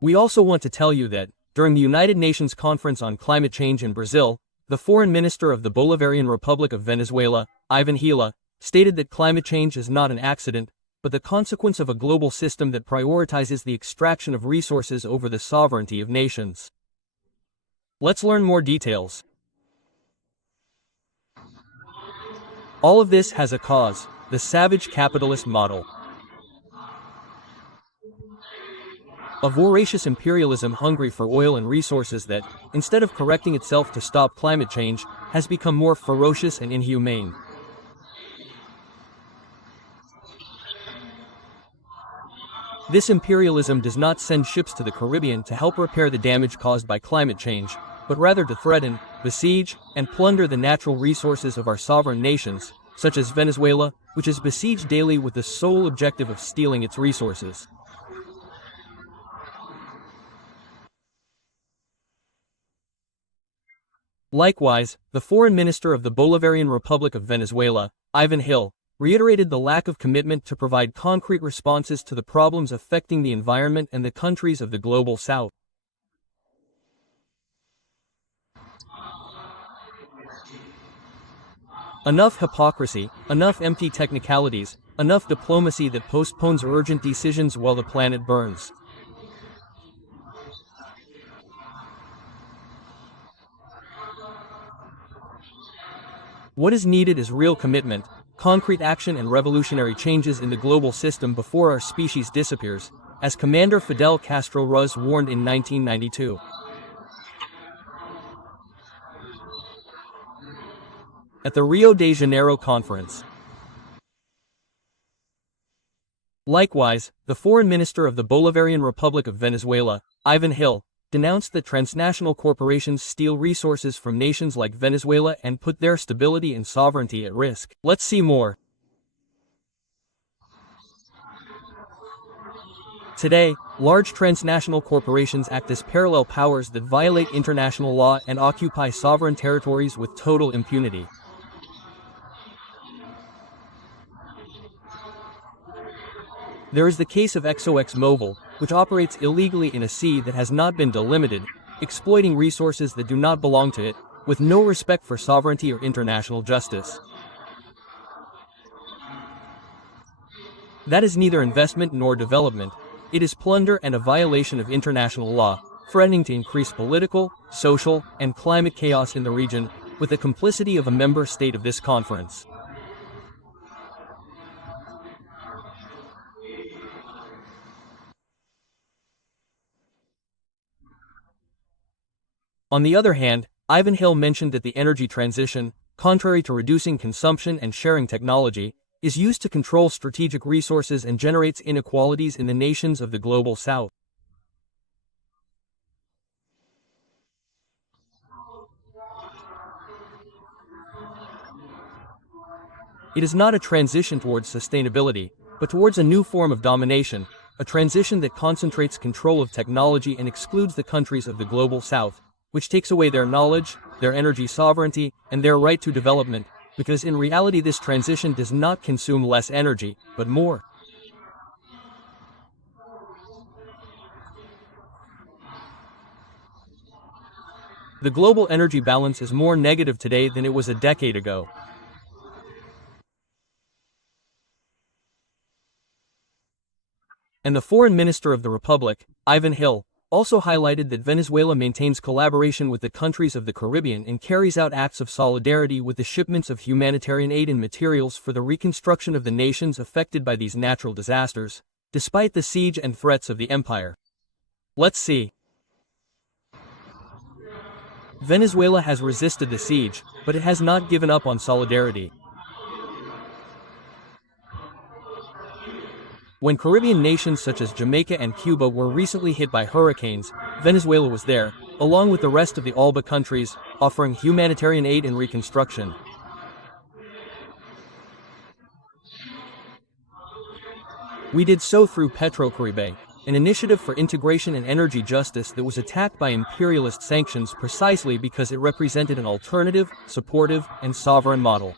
We also want to tell you that, during the United Nations Conference on Climate Change in Brazil, the Foreign Minister of the Bolivarian Republic of Venezuela, Yván, stated that climate change is not an accident, but the consequence of a global system that prioritizes the extraction of resources over the sovereignty of nations. Let's learn more details. All of this has a cause: the savage capitalist model. A voracious imperialism hungry for oil and resources that, instead of correcting itself to stop climate change, has become more ferocious and inhumane. This imperialism does not send ships to the Caribbean to help repair the damage caused by climate change, but rather to threaten, besiege, and plunder the natural resources of our sovereign nations, such as Venezuela, which is besieged daily with the sole objective of stealing its resources. Likewise, the Foreign Minister of the Bolivarian Republic of Venezuela, Yván, reiterated the lack of commitment to provide concrete responses to the problems affecting the environment and the countries of the Global South. Enough hypocrisy, enough empty technicalities, enough diplomacy that postpones urgent decisions while the planet burns. What is needed is real commitment, concrete action and revolutionary changes in the global system before our species disappears, as Commander Fidel Castro Ruz warned in 1992. At the Rio de Janeiro conference. Likewise, the Foreign Minister of the Bolivarian Republic of Venezuela, Yván, denounced that transnational corporations steal resources from nations like Venezuela and put their stability and sovereignty at risk. Let's see more. Today, large transnational corporations act as parallel powers that violate international law and occupy sovereign territories with total impunity. There is the case of ExxonMobil, which operates illegally in a sea that has not been delimited, exploiting resources that do not belong to it, with no respect for sovereignty or international justice. That is neither investment nor development. It is plunder and a violation of international law, threatening to increase political, social, and climate chaos in the region, with the complicity of a member state of this conference. On the other hand, Yván mentioned that the energy transition, contrary to reducing consumption and sharing technology, is used to control strategic resources and generates inequalities in the nations of the Global South. It is not a transition towards sustainability, but towards a new form of domination, a transition that concentrates control of technology and excludes the countries of the Global South, which takes away their knowledge, their energy sovereignty, and their right to development, because in reality this transition does not consume less energy, but more. The global energy balance is more negative today than it was a decade ago. And the Foreign Minister of the Republic, Yván, also highlighted that Venezuela maintains collaboration with the countries of the Caribbean and carries out acts of solidarity with the shipments of humanitarian aid and materials for the reconstruction of the nations affected by these natural disasters, despite the siege and threats of the empire. Let's see. Venezuela has resisted the siege, but it has not given up on solidarity. When Caribbean nations such as Jamaica and Cuba were recently hit by hurricanes, Venezuela was there, along with the rest of the ALBA countries, offering humanitarian aid and reconstruction. We did so through PetroCaribe, an initiative for integration and energy justice that was attacked by imperialist sanctions precisely because it represented an alternative, supportive, and sovereign model.